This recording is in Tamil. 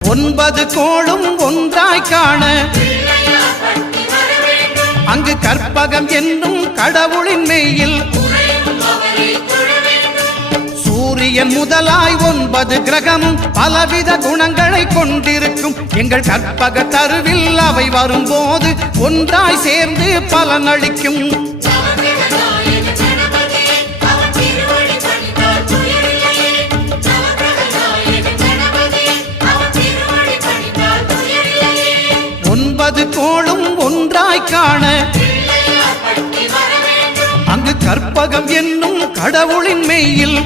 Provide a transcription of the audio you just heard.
ஒன்பது கோளும் ஒன்றாய் காண அங்கு கற்பகம் என்னும் கடவுளின் மெய்யில் சூரியன் முதலாய் 9 கிரகமும் பலவித குணங்களை கொண்டிருக்கும் எங்கள் கற்பக தருவில் அவை வரும்போது ஒன்றாய் சேர்ந்து பலனளிக்கும். ஒன்பது கோளும் ஒன்றாய் காண அங்கு கற்பகம் என்னும் கடவுளின் மெய்யில்